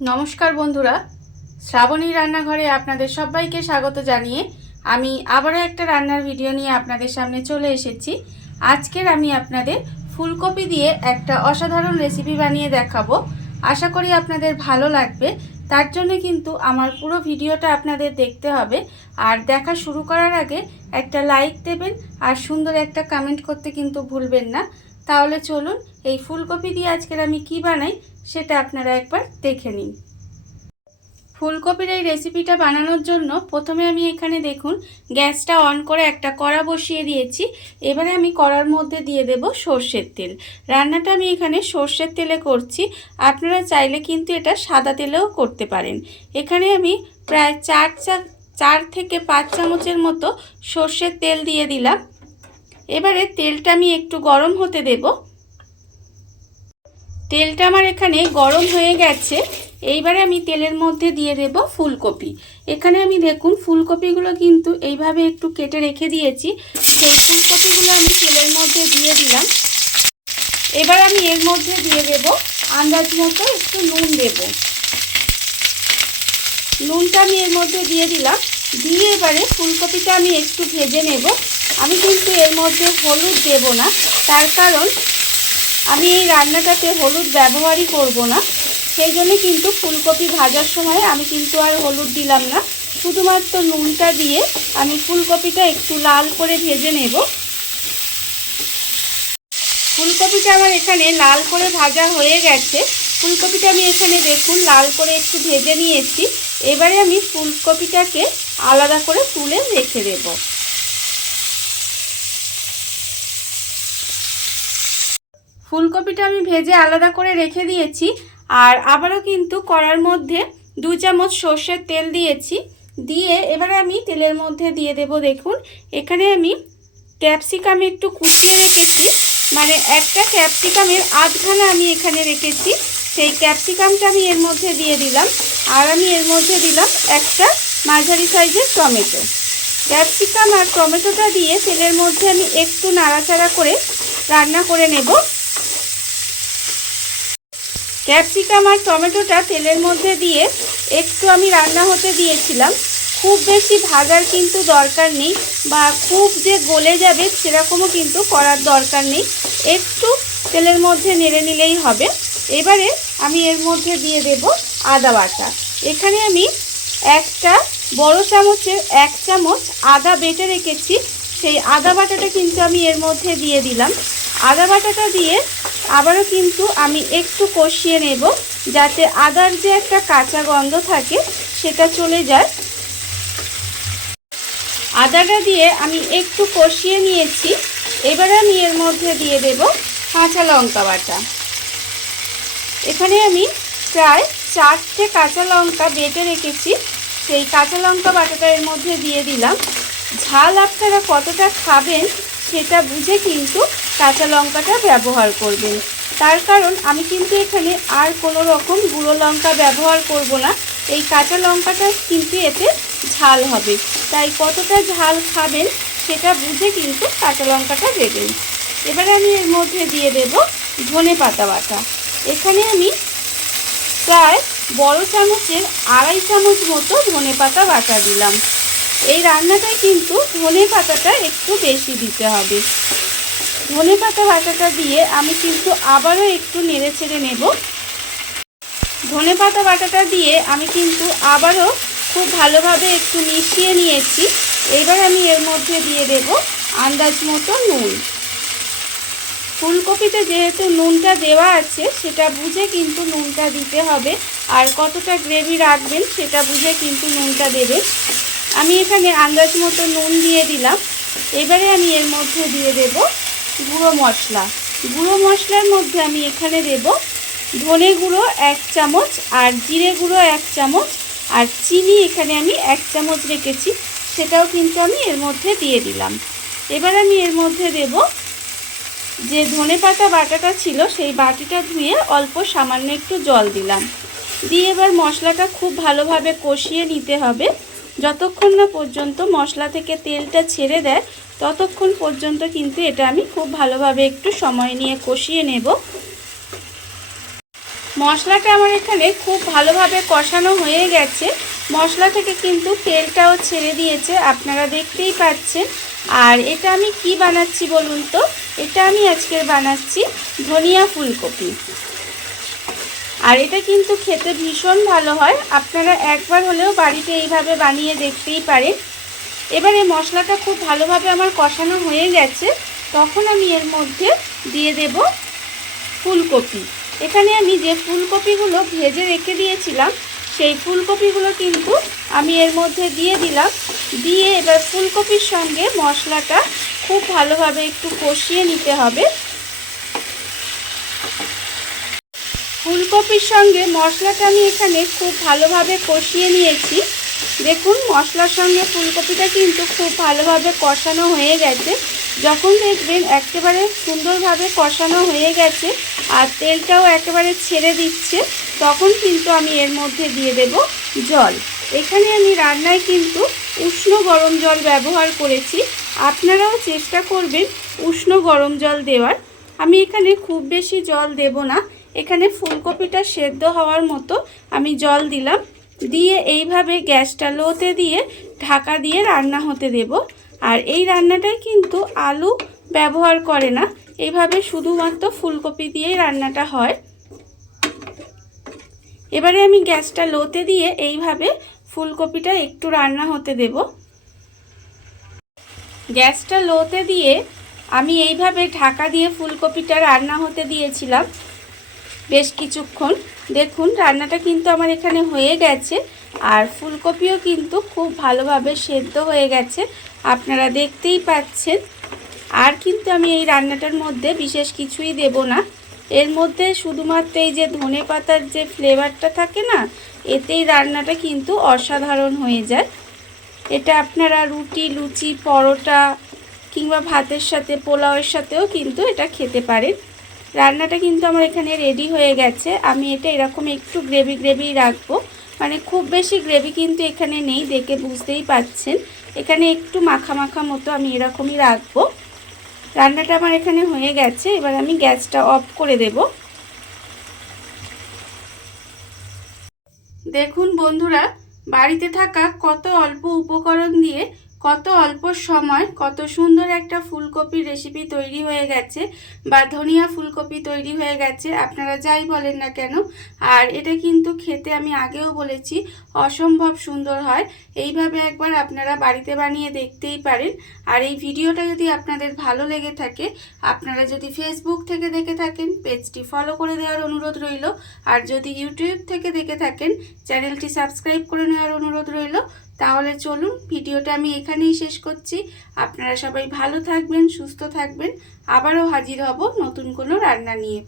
নমস্কার বন্ধুরা, শ্রাবণী রান্নাঘরে আপনাদের সবাইকে স্বাগত জানিয়ে আমি আবারও একটা রান্নার ভিডিও নিয়ে আপনাদের সামনে চলে এসেছি। আজকের আমি আপনাদের ফুলকপি দিয়ে একটা অসাধারণ রেসিপি বানিয়ে দেখাবো। আশা করি আপনাদের ভালো লাগবে। তার জন্য কিন্তু আমার পুরো ভিডিওটা আপনাদের দেখতে হবে। আর দেখা শুরু করার আগে একটা লাইক দেবেন আর সুন্দর একটা কমেন্ট করতে কিন্তু ভুলবেন না। তাহলে চলুন এই ফুলকপি দিয়ে আজকের আমি কি বানাই সেটা আপনারা একবার দেখে নিন। ফুলকপির এই রেসিপিটা বানানোর জন্য প্রথমে আমি এখানে দেখুন গ্যাসটা অন করে একটা কড়া বসিয়ে দিয়েছি। এবারে আমি কড়ার মধ্যে দিয়ে দেব সর্ষের তেল। রান্নাটা আমি এখানে সর্ষের তেলে করছি, আপনারা চাইলে কিন্তু এটা সাদা তেলেও করতে পারেন। এখানে আমি প্রায় 4 থেকে 5 চামচের মতো সর্ষের তেল দিয়ে দিলাম। এবারে তেলটা আমি একটু গরম হতে দেব। তেলটা আমার এখানে গরম হয়ে গেছে। এইবারে আমি তেলের মধ্যে দিয়ে দেব ফুলকপি। এখানে আমি দেখুন ফুলকপিগুলো কিন্তু এইভাবে একটু কেটে রেখে দিয়েছি। সেই ফুলকপিগুলো আমি তেলের মধ্যে দিয়ে দিলাম। এবার আমি এর মধ্যে দিয়ে দেব আন্দাজ মতো একটু নুন দেব। নুনটা আমি এর মধ্যে দিয়ে দিলাম। দিয়ে এবারে ফুলকপিটা আমি একটু ভেজে নেব। আমি কিন্তু এর মধ্যে হলুদ দেব না, তার কারণ আমি এই রান্নাটাতে হলুদ ব্যবহারই করব না। সেই জন্য কিন্তু ফুলকপি ভাজার সময় আমি কিন্তু আর হলুদ দিলাম না, শুধুমাত্র নুনটা দিয়ে আমি ফুলকপিটা একটু লাল করে ভেজে নেব। ফুলকপিটা আমার এখানে লাল করে ভাজা হয়ে গেছে। ফুলকপিটা আমি এখানে দেখুন লাল করে একটু ভেজে নিয়েছি। এবারে আমি ফুলকপিটাকে আলাদা করে তুলে রেখে দেব। ফুলকপিটা আমি ভেজে আলাদা করে রেখে দিয়েছি। আর আবারও কিন্তু কড়ার মধ্যে 2 চামচ সর্ষের তেল দিয়েছি। দিয়ে এবারে আমি তেলের মধ্যে দিয়ে দেব দেখুন এখানে আমি ক্যাপসিকাম একটু কুচিয়ে রেখেছি, মানে একটা ক্যাপসিকামের আধখানা আমি এখানে রেখেছি। সেই ক্যাপসিকামটা আমি এর মধ্যে দিয়ে দিলাম। আর আমি এর মধ্যে দিলাম একটা মাঝারি সাইজের টমেটো। ক্যাপসিকাম আর টমেটোটা দিয়ে তেলের মধ্যে আমি একটু নাড়াচাড়া করে রান্না করে নেব। ক্যাপসিকাম আর টমেটোটা তেলের মধ্যে দিয়ে একটু আমি রান্না হতে দিয়েছিলাম। খুব বেশি ভাজার কিন্তু দরকার নেই, বা খুব যে গলে যাবে সেরকমও কিন্তু করার দরকার নেই। একটু তেলের মধ্যে নেড়ে নিলেই হবে। এবারে আমি এর মধ্যে দিয়ে দেব আদা বাটা। এখানে আমি একটা বড় চামচের 1 চামচ আদা বেটে রেখেছি। সেই আদা বাটাটা কিন্তু আমি এর মধ্যে দিয়ে দিলাম। আদা বাটাটা দিয়ে আবারও কিন্তু আমি একটু কষিয়ে নেব, যাতে আদার যে একটা কাঁচা গন্ধ থাকে সেটা চলে যায়। আদাটা দিয়ে আমি একটু কষিয়ে নিয়েছি। এবারে আমি এর মধ্যে দিয়ে দেব কাঁচা লঙ্কা বাটা। এখানে আমি প্রায় 4টে কাঁচা লঙ্কা বেটে রেখেছি। সেই কাঁচা লঙ্কা বাটাটা এর মধ্যে দিয়ে দিলাম। ঝাল আপনারা কতটা খাবেন সেটা বুঝে কিন্তু কাঁচা লঙ্কাটা ব্যবহার করবেন। তার কারণ আমি কিন্তু এখানে আর কোনো রকম গুঁড়ো লঙ্কা ব্যবহার করব না। এই কাঁচা লঙ্কাটা কিন্তু এতে ঝাল হবে, তাই কতটা ঝাল খাবেন সেটা বুঝে কিন্তু কাঁচা লঙ্কাটা দেবেন। এবারে আমি এর মধ্যে দিয়ে দেব ধনেপাতা বাটা। এখানে আমি প্রায় বড় চামচের 2.5 চামচ মতো ধনেপাতা বাটা দিলাম। এই রান্নাটায় কিন্তু ধনেপাতাটা একটু বেশি দিতে হবে। ধনেপাতা বাটাটা দিয়ে আমি কিন্তু আবারও একটু নেড়ে চেড়ে নেব। ধনেপাতা বাটাটা দিয়ে আমি কিন্তু আবারও খুব ভালোভাবে একটু মিশিয়ে নিয়েছি। এবার আমি এর মধ্যে দিয়ে দেব আন্দাজ মতো নুন। ফুলকপিতে যেহেতু নুনটা দেওয়া আছে সেটা বুঝে কিন্তু নুনটা দিতে হবে, আর কতটা গ্রেভি রাখবেন সেটা বুঝে কিন্তু নুনটা দেবেন। আমি এখানে আন্দাজ মতো নুন দিয়ে দিলাম। এবারে আমি এর মধ্যে দিয়ে দেব গুঁড়ো মশলা। গুঁড়ো মশলার মধ্যে আমি এখানে দেব ধনে গুঁড়ো 1 চামচ, আর জিরে গুঁড়ো 1 চামচ, আর চিনি এখানে আমি 1 চামচ রেখেছি, সেটাও কিন্তু আমি এর মধ্যে দিয়ে দিলাম। এবার আমি এর মধ্যে দেব যে ধনেপাতা বাটাটা ছিল সেই বাটিটা ধুয়ে অল্প সামান্য একটু জল দিলাম। দিয়ে এবার মশলাটা খুব ভালোভাবে কষিয়ে নিতে হবে। যতক্ষণ না পর্যন্ত মশলা থেকে তেলটা ছেড়ে দেয় ততক্ষণ পর্যন্ত কিন্তু এটা আমি খুব ভালোভাবে একটু সময় নিয়ে কষিয়ে নেব। মশলাটা আমার এখানে খুব ভালোভাবে কষানো হয়ে গেছে। মশলা থেকে কিন্তু তেলটাও ছেড়ে দিয়েছে, আপনারা দেখতেই পাচ্ছেন। আর এটা আমি কি বানাচ্ছি বলুন তো? এটা আমি আজকে বানাচ্ছি ধনিয়া ফুলকপি। আর এটা কিন্তু খেতে ভীষণ ভালো হয়, আপনারা একবার হলেও বাড়িতে এইভাবে বানিয়ে দেখতেই পারেন। এবারে মশলাটা খুব ভালোভাবে আমার কষানো হয়ে গেছে, তখন আমি এর মধ্যে দিয়ে দেব ফুলকপি। এখানে আমি যে ফুলকপিগুলো ভেজে রেখে দিয়েছিলাম সেই ফুলকপিগুলো কিন্তু আমি এর মধ্যে দিয়ে দিলাম। দিয়ে এবার ফুলকপির সঙ্গে মশলাটা খুব ভালোভাবে একটু কষিয়ে নিতে হবে। ফুলকপির সঙ্গে মশলাটা আমি এখানে খুব ভালোভাবে কষিয়ে নিয়েছি। দেখুন মশলার সঙ্গে ফুলকপিটা কিন্তু খুব ভালোভাবে কষানো হয়ে গেছে। যখন দেখবেন একেবারে সুন্দরভাবে কষানো হয়ে গেছে আর তেলটাও একেবারে ছেড়ে দিচ্ছে, তখন কিন্তু আমি এর মধ্যে দিয়ে দেব জল। এখানে আমি রান্নায় কিন্তু উষ্ণ গরম জল ব্যবহার করেছি, আপনারাও চেষ্টা করবেন উষ্ণ গরম জল দেওয়ার। আমি এখানে খুব বেশি জল দেব না, এখানে ফুলকপিটা সেদ্ধ হওয়ার মতো আমি জল দিলাম। দিয়ে এইভাবে গ্যাসটা লোতে দিয়ে ঢাকা দিয়ে রান্না হতে দেব। আর এই রান্নাটায় কিন্তু আলু ব্যবহার করে না, এইভাবে শুধুমাত্র ফুলকপি দিয়েই রান্নাটা হয়। এবারে আমি গ্যাসটা লোতে দিয়ে এইভাবে ফুলকপিটা একটু রান্না হতে দেব। গ্যাসটা লোতে দিয়ে আমি এইভাবে ঢাকা দিয়ে ফুলকপিটা রান্না হতে দিয়েছিলাম বেশ কিছুক্ষণ। দেখুন রান্নাটা কিন্তু আমার এখানে হয়ে গেছে আর ফুলকপিও কিন্তু খুব ভালোভাবে সেদ্ধ হয়ে গেছে, আপনারা দেখতেই পাচ্ছেন। আর কিন্তু আমি এই রান্নাটার মধ্যে বিশেষ কিছুই দেব না, এর মধ্যে শুধুমাত্র এই যে ধনেপাতার যে ফ্লেভারটা থাকে না, এতেই রান্নাটা কিন্তু অসাধারণ হয়ে যায়। এটা আপনারা রুটি, লুচি, পরোটা কিংবা ভাতের সাথে, পোলাওয়ের সাথেও কিন্তু এটা খেতে পারেন। রান্নাটা কিন্তু আমার এখানে রেডি হয়ে গেছে। আমি এটা এরকম একটু গ্রেভি গ্রেভি রাখবো, মানে খুব বেশি গ্রেভি কিন্তু এখানে নেই, দেখে বুঝতেই পাচ্ছেন। এখানে একটু মাখা মাখা মতো আমি এরকমই রাখবো। রান্নাটা আমার এখানে হয়ে গেছে, এবার আমি গ্যাসটা অফ করে দেব। দেখুন বন্ধুরা, বাড়িতে থাকা কত অল্প উপকরণ দিয়ে কত অল্প সময় কত সুন্দর একটা ফুলকপির রেসিপি তৈরি হয়ে গেছে, বা ধনিয়া ফুলকপি তৈরি হয়ে গেছে, আপনারা যাই বলেন না কেন। আর এটা কিন্তু খেতে আমি আগেও বলেছি অসম্ভব সুন্দর হয়। এইভাবে একবার আপনারা বাড়িতে বানিয়ে দেখতেই পারেন। আর এই ভিডিওটা যদি আপনাদের ভালো লেগে থাকে, আপনারা যদি ফেসবুক থেকে দেখে থাকেন পেজটি ফলো করে দেওয়ার অনুরোধ রইল। আর যদি ইউটিউব থেকে দেখে থাকেন চ্যানেলটি সাবস্ক্রাইব করে নেওয়ার অনুরোধ রইল। তাহলে চলুন ভিডিওটা আমি এখানেই শেষ করছি। আপনারা সবাই ভালো থাকবেন, সুস্থ থাকবেন। আবারও হাজির হব নতুন কোনো রান্না নিয়ে।